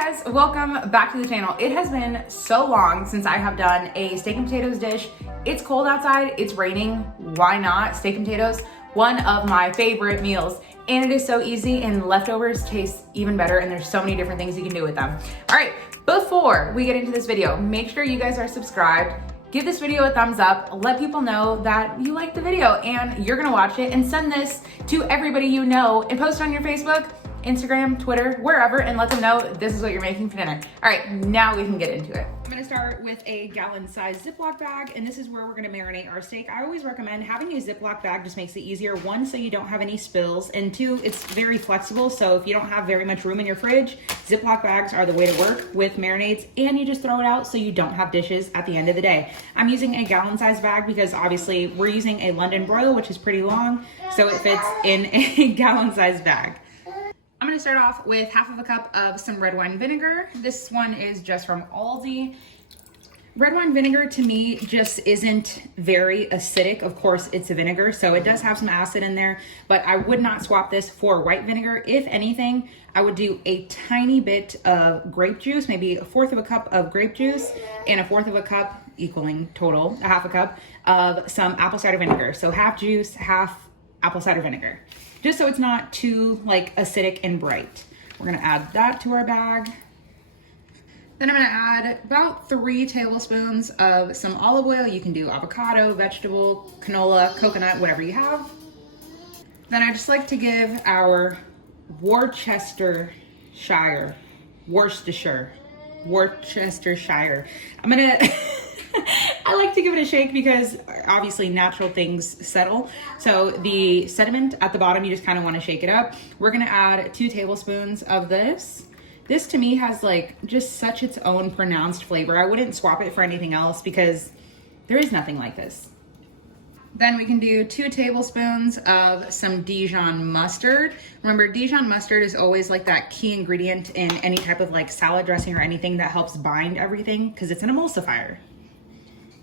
Hi guys, welcome back to the channel. It has been so long since I have done a steak and potatoes dish. It's cold outside, it's raining, why not? Steak and potatoes, one of my favorite meals. And it is so easy and leftovers taste even better and there's so many different things you can do with them. All right, before we get into this video, make sure you guys are subscribed. Give this video a thumbs up, let people know that you like the video and you're gonna watch it, and send this to everybody you know and post it on your Facebook, Instagram, Twitter, wherever, and let them know this is what you're making for dinner. All right, now we can get into it. I'm gonna start with a gallon-sized Ziploc bag, and this is where we're gonna marinate our steak. I always recommend having a Ziploc bag, just makes it easier. One, so you don't have any spills, and two, it's very flexible, so if you don't have very much room in your fridge, Ziploc bags are the way to work with marinades, and you just throw it out so you don't have dishes at the end of the day. I'm using a gallon-sized bag because obviously we're using a London broil, which is pretty long, so it fits in a gallon-sized bag. I'm gonna start off with half of a cup of some red wine vinegar. This one is just from Aldi. Red wine vinegar to me just isn't very acidic. Of course, it's a vinegar, so it does have some acid in there, but I would not swap this for white vinegar. If anything, I would do a tiny bit of grape juice, maybe a fourth of a cup of grape juice and a fourth of a cup, equaling total, a half a cup of some apple cider vinegar. So half juice, half apple cider vinegar, just so it's not too like acidic and bright. We're gonna add that to our bag. Then I'm gonna add about 3 tablespoons of some olive oil. You can do avocado, vegetable, canola, coconut, whatever you have. Then I just like to give our Worcestershire. I'm gonna, I like to give it a shake because obviously natural things settle. So the sediment at the bottom, you just kind of want to shake it up. We're gonna add 2 tablespoons of this. This to me has like just such its own pronounced flavor. I wouldn't swap it for anything else because there is nothing like this. Then we can do 2 tablespoons of some Dijon mustard. Remember, Dijon mustard is always like that key ingredient in any type of like salad dressing or anything that helps bind everything because it's an emulsifier.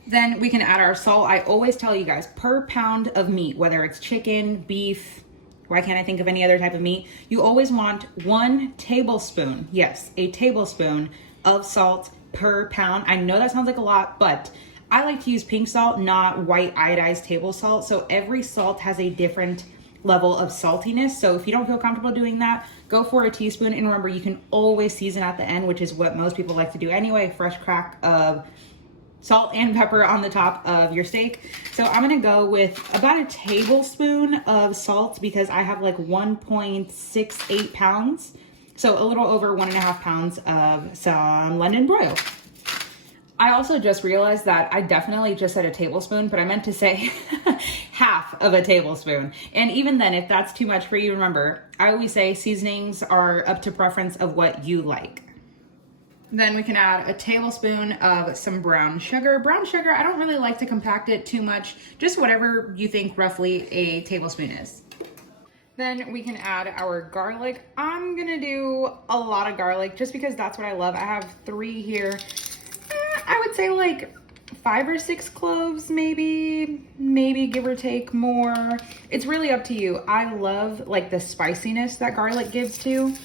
Then we can add our salt. I always tell you guys, per pound of meat, whether it's chicken, beef, why can't I think of any other type of meat? You always want 1 tablespoon, yes, a tablespoon of salt per pound. I know that sounds like a lot, but I like to use pink salt, not white iodized table salt. So every salt has a different level of saltiness. So if you don't feel comfortable doing that, go for a teaspoon. And remember, you can always season at the end, which is what most people like to do anyway, fresh crack of salt and pepper on the top of your steak. So I'm gonna go with about a tablespoon of salt because I have like 1.68 pounds. So a little over 1.5 pounds of some London broil. I also just realized that I definitely just said a tablespoon, but I meant to say half of a tablespoon. And even then, if that's too much for you, remember, I always say seasonings are up to preference of what you like. Then we can add a tablespoon of some brown sugar. Brown sugar, I don't really like to compact it too much, just whatever you think roughly a tablespoon is. Then we can add our garlic. I'm gonna do a lot of garlic just because that's what I love. I have 3 here. I would say like 5 or 6 cloves, maybe give or take more. It's really up to you. I love like the spiciness that garlic gives too.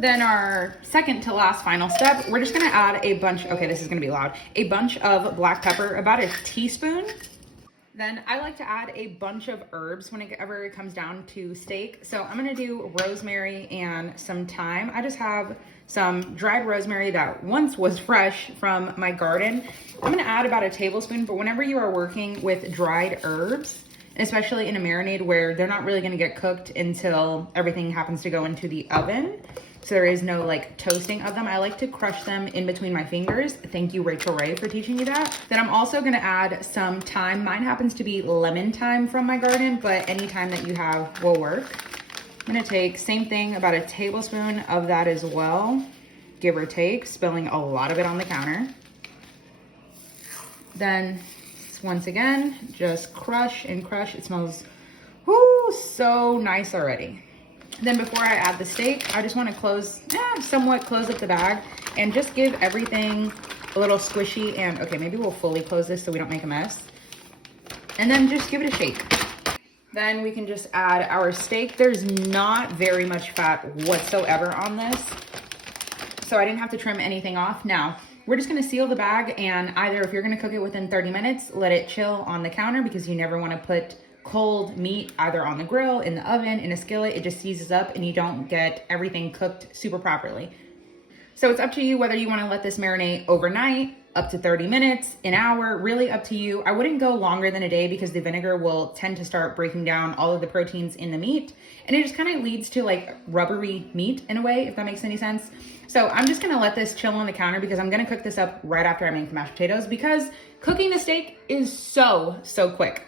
Then our second to last final step, we're just gonna add a bunch, okay, this is gonna be loud, a bunch of black pepper, about a teaspoon. Then I like to add a bunch of herbs whenever it comes down to steak. So I'm gonna do rosemary and some thyme. I just have some dried rosemary that once was fresh from my garden. I'm gonna add about a tablespoon, but whenever you are working with dried herbs, especially in a marinade where they're not really gonna get cooked until everything happens to go into the oven, so there is no like toasting of them, I like to crush them in between my fingers. Thank you, Rachel Ray, for teaching me that. Then I'm also gonna add some thyme. Mine happens to be lemon thyme from my garden, but any thyme that you have will work. I'm gonna take, same thing, about a tablespoon of that as well, give or take, spilling a lot of it on the counter. Then once again, just crush and crush. It smells so nice already. Then before I add the steak, I just want to somewhat close up the bag and just give everything a little squishy. And okay, maybe we'll fully close this so we don't make a mess. And then just give it a shake. Then we can just add our steak. There's not very much fat whatsoever on this. so I didn't have to trim anything off. Now, we're just gonna seal the bag, and either if you're gonna cook it within 30 minutes, let it chill on the counter, because you never wanna put cold meat either on the grill, in the oven, in a skillet. It just seizes up and you don't get everything cooked super properly. So it's up to you whether you wanna let this marinate overnight, up to 30 minutes, an hour, really up to you. I wouldn't go longer than a day, because the vinegar will tend to start breaking down all of the proteins in the meat, and it just kind of leads to like rubbery meat in a way, if that makes any sense. So I'm just gonna let this chill on the counter, because I'm gonna cook this up right after I make the mashed potatoes, because cooking the steak is so quick.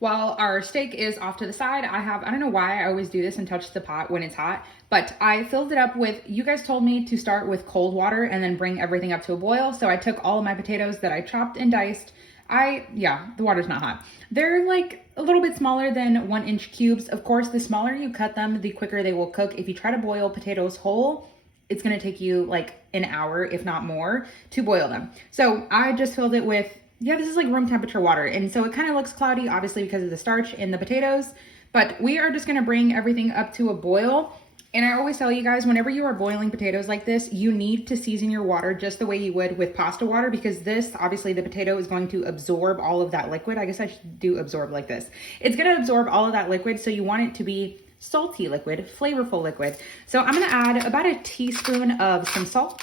While our steak is off to the side, I don't know why I always do this and touch the pot when it's hot, but I filled it up with, you guys told me to start with cold water and then bring everything up to a boil. So I took all of my potatoes that I chopped and diced. The water's not hot. They're like a little bit smaller than 1-inch cubes. Of course, the smaller you cut them, the quicker they will cook. If you try to boil potatoes whole, it's gonna take you like an hour, if not more, to boil them. So I just filled it with, this is like room temperature water. And so it kind of looks cloudy, obviously, because of the starch in the potatoes, but we are just gonna bring everything up to a boil. And I always tell you guys, whenever you are boiling potatoes like this, you need to season your water just the way you would with pasta water, because this, obviously the potato is going to absorb all of that liquid. I guess I should do absorb like this. It's gonna absorb all of that liquid, so you want it to be salty liquid, flavorful liquid. So I'm gonna add about a teaspoon of some salt,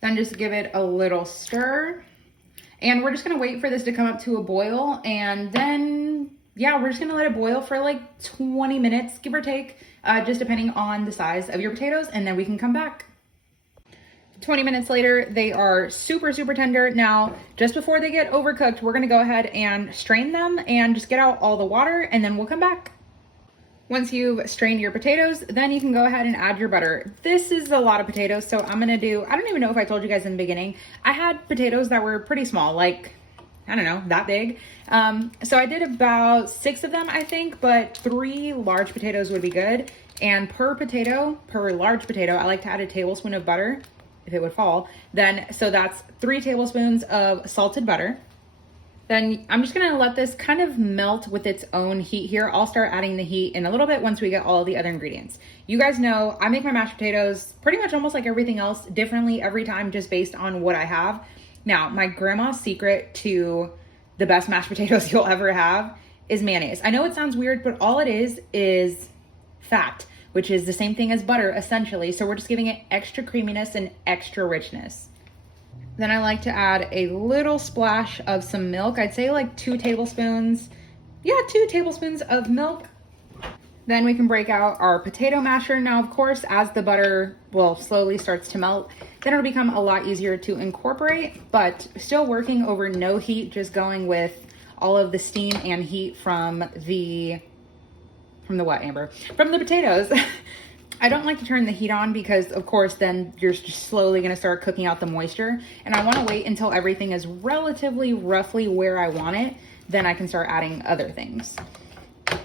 then just give it a little stir. And we're just gonna wait for this to come up to a boil, and then, we're just gonna let it boil for like 20 minutes, give or take, just depending on the size of your potatoes, and then we can come back. 20 minutes later, they are super tender. Now, just before they get overcooked, we're gonna go ahead and strain them and just get out all the water, and then we'll come back. Once you've strained your potatoes, then you can go ahead and add your butter. This is a lot of potatoes, so I'm gonna do, I don't even know if I told you guys in the beginning, I had potatoes that were pretty small, like, I don't know, that big. So I did about 6 of them, I think, but 3 large potatoes would be good. And per large potato, I like to add a tablespoon of butter, if it would fall. So that's 3 tablespoons of salted butter. Then I'm just gonna let this kind of melt with its own heat here. I'll start adding the heat in a little bit once we get all the other ingredients. You guys know I make my mashed potatoes pretty much almost like everything else differently every time, just based on what I have. Now, my grandma's secret to the best mashed potatoes you'll ever have is mayonnaise. I know it sounds weird, but all it is fat, which is the same thing as butter essentially. So we're just giving it extra creaminess and extra richness. Then I like to add a little splash of some milk. I'd say like 2 tablespoons. 2 tablespoons of milk. Then we can break out our potato masher. Now, of course, as the butter slowly starts to melt, then it'll become a lot easier to incorporate, but still working over no heat, just going with all of the steam and heat from the what, Amber? From the potatoes. I don't like to turn the heat on because, of course, then you're just slowly going to start cooking out the moisture. And I want to wait until everything is relatively roughly where I want it. Then I can start adding other things.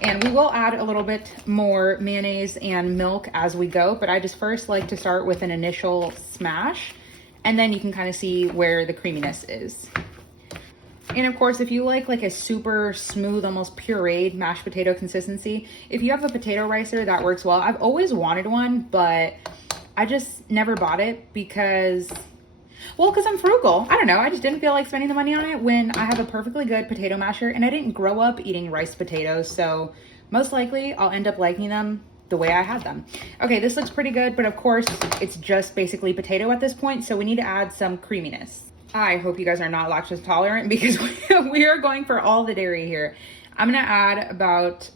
And we will add a little bit more mayonnaise and milk as we go. But I just first like to start with an initial smash. And then you can kind of see where the creaminess is. And of course, if you like a super smooth, almost pureed mashed potato consistency, if you have a potato ricer, that works well. I've always wanted one, but I just never bought it because I'm frugal. I don't know. I just didn't feel like spending the money on it when I have a perfectly good potato masher, and I didn't grow up eating rice potatoes. So most likely I'll end up liking them the way I had them. Okay, this looks pretty good, but of course it's just basically potato at this point. So we need to add some creaminess. I hope you guys are not lactose tolerant because we are going for all the dairy here. I'm gonna add about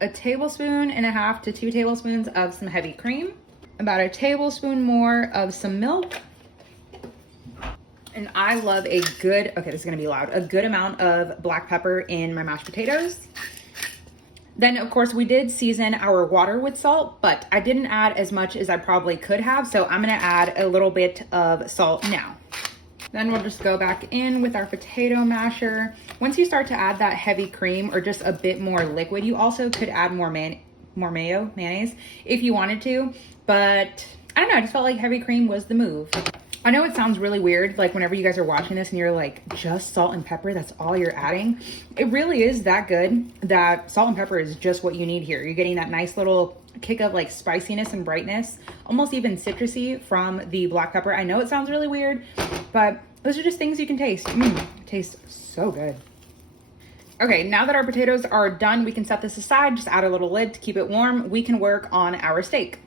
1.5 tablespoons to 2 tablespoons of some heavy cream, about 1 tablespoon more of some milk, and I love a good amount of black pepper in my mashed potatoes. Then of course we did season our water with salt, but I didn't add as much as I probably could have, so I'm gonna add a little bit of salt now. Then we'll just go back in with our potato masher. Once you start to add that heavy cream or just a bit more liquid, you also could add more mayonnaise if you wanted to, but I don't know, I just felt like heavy cream was the move. I know it sounds really weird, like whenever you guys are watching this and you're like, just salt and pepper, that's all you're adding. It really is that good that salt and pepper is just what you need here. You're getting that nice little kick of like spiciness and brightness, almost even citrusy from the black pepper. I know it sounds really weird, but those are just things you can taste. It tastes so good. Okay, now that our potatoes are done, we can set this aside, just add a little lid to keep it warm. We can work on our steak.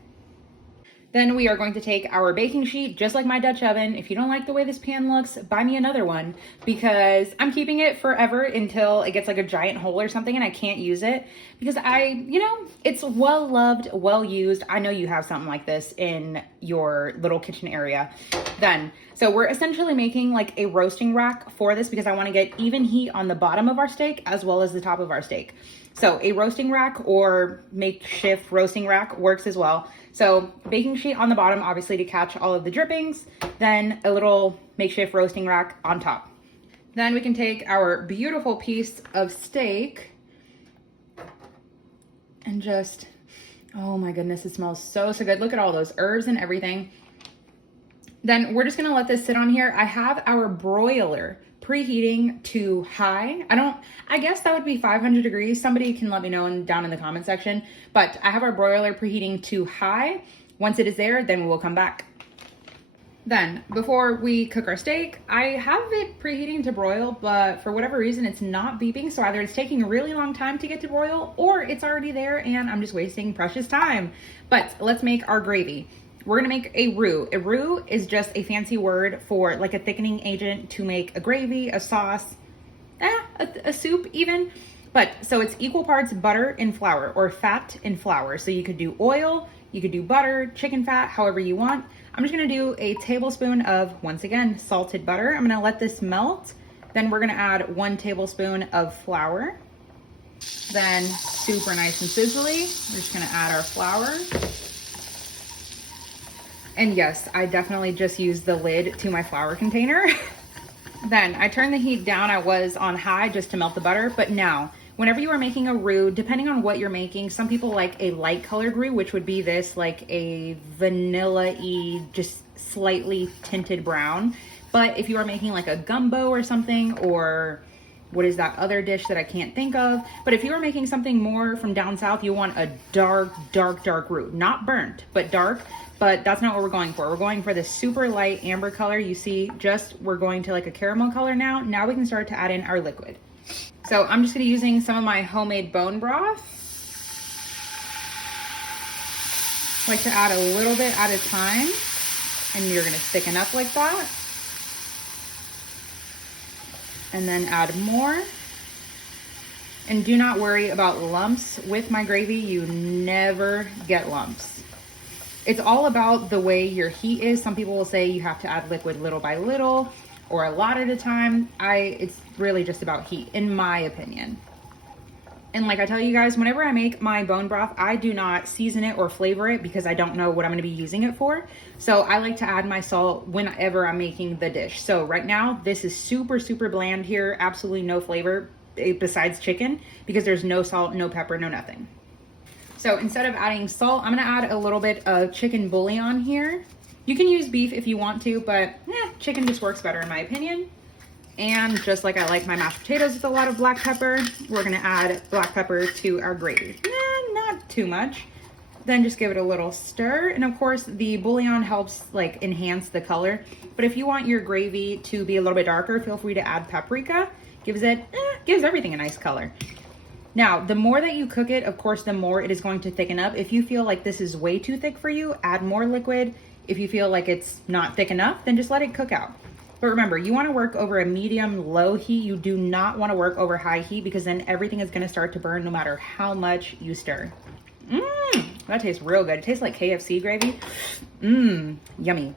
Then we are going to take our baking sheet, just like my Dutch oven. If you don't like the way this pan looks, buy me another one, because I'm keeping it forever until it gets like a giant hole or something and I can't use it, because it's well loved, well used. I know you have something like this in your little kitchen area. So we're essentially making like a roasting rack for this because I want to get even heat on the bottom of our steak as well as the top of our steak. So a roasting rack or makeshift roasting rack works as well. So baking sheet on the bottom, obviously to catch all of the drippings, then a little makeshift roasting rack on top. Then we can take our beautiful piece of steak and just, oh my goodness, it smells so good. Look at all those herbs and everything. Then we're just gonna let this sit on here. I have our broiler preheating to high. I guess that would be 500 degrees. Somebody can let me know down in the comment section, but I have our broiler preheating to high. Once it is there, then we will come back. Then before we cook our steak, I have it preheating to broil, but for whatever reason, it's not beeping. So either it's taking a really long time to get to broil or it's already there and I'm just wasting precious time. But let's make our gravy. We're gonna make a roux. A roux is just a fancy word for like a thickening agent to make a gravy, a sauce, a soup even. But so it's equal parts butter and flour, or fat and flour. So you could do oil, you could do butter, chicken fat, however you want. I'm just gonna do a tablespoon of, once again, salted butter. I'm gonna let this melt. Then we're gonna add 1 tablespoon of flour. Then super nice and sizzly, we're just gonna add our flour. And yes, I definitely just used the lid to my flour container. Then I turned the heat down. I was on high just to melt the butter. But now, whenever you are making a roux, depending on what you're making, some people like a light colored roux, which would be this, like a vanilla-y, just slightly tinted brown. But if you are making like a gumbo or something, or what is that other dish that I can't think of? But if you are making something more from down south, you want a dark roux. Not burnt, but dark. But that's not what we're going for. We're going for this super light amber color. You see, we're going to like a caramel color now. Now we can start to add in our liquid. So I'm just gonna be using some of my homemade bone broth. I like to add a little bit at a time, and you're gonna thicken up like that. And then add more. And do not worry about lumps. With my gravy, you never get lumps. It's all about the way your heat is. Some people will say you have to add liquid little by little or a lot at a time. It's really just about heat, in my opinion. And like I tell you guys, whenever I make my bone broth, I do not season it or flavor it because I don't know what I'm gonna be using it for. So I like to add my salt whenever I'm making the dish. So right now, this is super bland here. Absolutely no flavor besides chicken, because there's no salt, no pepper, no nothing. So instead of adding salt, I'm gonna add a little bit of chicken bouillon here. You can use beef if you want to, but chicken just works better in my opinion. And just like I like my mashed potatoes with a lot of black pepper, we're gonna add black pepper to our gravy. Not too much. Then just give it a little stir. And of course the bouillon helps like enhance the color. But if you want your gravy to be a little bit darker, feel free to add paprika. Gives everything a nice color. Now, the more that you cook it, of course, the more it is going to thicken up. If you feel like this is way too thick for you, add more liquid. If you feel like it's not thick enough, then just let it cook out. But remember, you want to work over a medium-low heat. You do not want to work over high heat, because then everything is going to start to burn no matter how much you stir. That tastes real good. It tastes like KFC gravy. Yummy.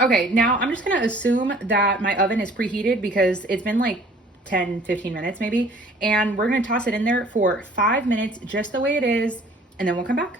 Okay, now I'm just going to assume that my oven is preheated because it's been like 10-15 minutes maybe, and we're gonna toss it in there for 5 minutes just the way it is, and then we'll come back.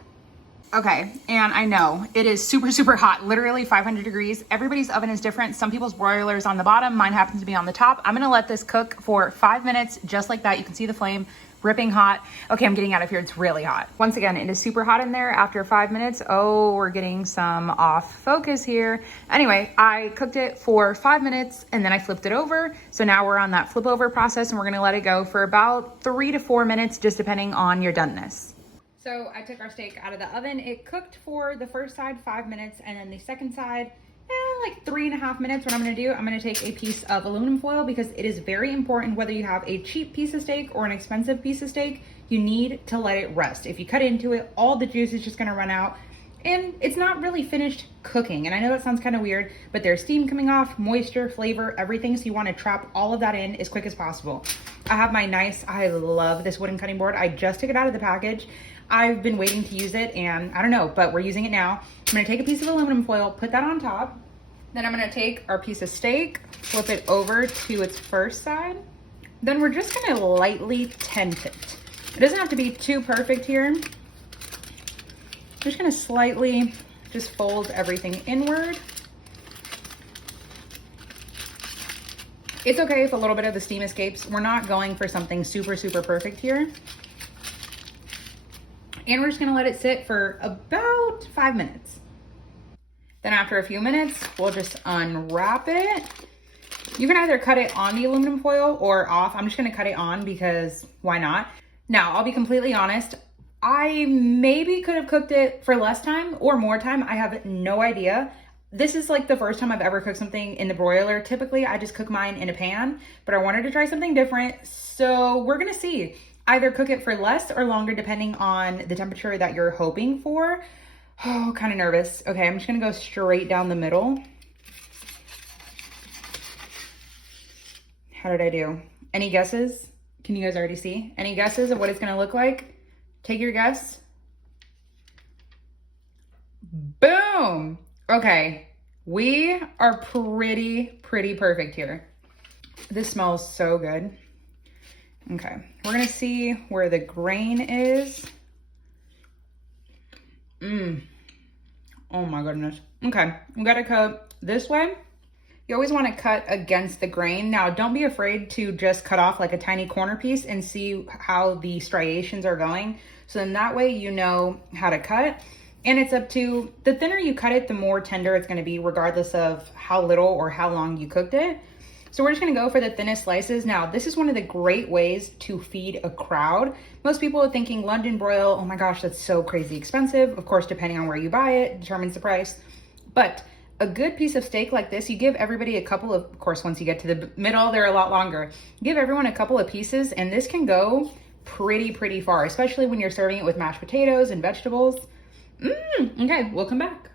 Okay, and I know it is super hot, literally 500 degrees. Everybody's oven is different. Some people's broiler is on the bottom, mine happens to be on the top. I'm gonna let this cook for 5 minutes just like that. You can see the flame ripping hot. Okay, I'm getting out of here. It's really hot. Once again, it is super hot in there after 5 minutes. Oh, we're getting some off focus here. Anyway, I cooked it for 5 minutes and then I flipped it over. So now we're on that flip over process and we're gonna let it go for about 3 to 4 minutes, just depending on your doneness. So I took our steak out of the oven. It cooked for the first side 5 minutes and then the second side, like 3.5 minutes. What I'm gonna do, I'm gonna take a piece of aluminum foil because it is very important whether you have a cheap piece of steak or an expensive piece of steak, you need to let it rest. If you cut into it, all the juice is just gonna run out and it's not really finished cooking. And I know that sounds kind of weird, but there's steam coming off, moisture, flavor, everything. So you wanna trap all of that in as quick as possible. I have my I love this wooden cutting board. I just took it out of the package. I've been waiting to use it and I don't know, but we're using it now. I'm gonna take a piece of aluminum foil, put that on top. Then I'm gonna take our piece of steak, flip it over to its first side. Then we're just gonna lightly tent it. It doesn't have to be too perfect here. I'm just gonna slightly just fold everything inward. It's okay if a little bit of the steam escapes. We're not going for something super, super perfect here. And we're just gonna let it sit for about 5 minutes. Then after a few minutes, we'll just unwrap it. You can either cut it on the aluminum foil or off. I'm just gonna cut it on because why not? Now, I'll be completely honest. I maybe could have cooked it for less time or more time. I have no idea. This is like the first time I've ever cooked something in the broiler. Typically, I just cook mine in a pan, but I wanted to try something different. So we're gonna see. Either cook it for less or longer depending on the temperature that you're hoping for. Oh, kind of nervous. Okay, I'm just gonna go straight down the middle. How did I do? Any guesses? Can you guys already see? Any guesses of what it's gonna look like? Take your guess. Boom! Okay, we are pretty perfect here. This smells so good. Okay, we're gonna see where the grain is. Oh my goodness. Okay, we gotta cut this way. You always wanna cut against the grain. Now, don't be afraid to just cut off like a tiny corner piece and see how the striations are going. So then that way you know how to cut. And it's up to, the thinner you cut it, the more tender it's gonna be regardless of how little or how long you cooked it. So we're just gonna go for the thinnest slices. Now, this is one of the great ways to feed a crowd. Most people are thinking London broil, oh my gosh, that's so crazy expensive. Of course, depending on where you buy it, determines the price. But a good piece of steak like this, you give everybody a couple of course, once you get to the middle, they're a lot longer. Give everyone a couple of pieces and this can go pretty far, especially when you're serving it with mashed potatoes and vegetables. Okay, we'll come back.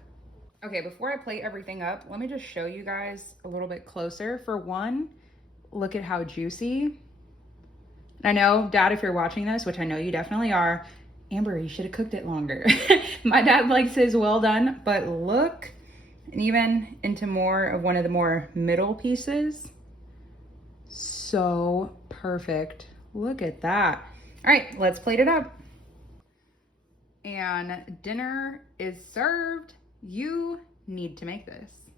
Okay, before I plate everything up, let me just show you guys a little bit closer. For one, look at how juicy. I know, Dad, if you're watching this, which I know you definitely are, Amber, you should have cooked it longer. My dad likes his well done, but look, and even into more of one of the more middle pieces. So perfect. Look at that. All right, let's plate it up. And dinner is served. You need to make this.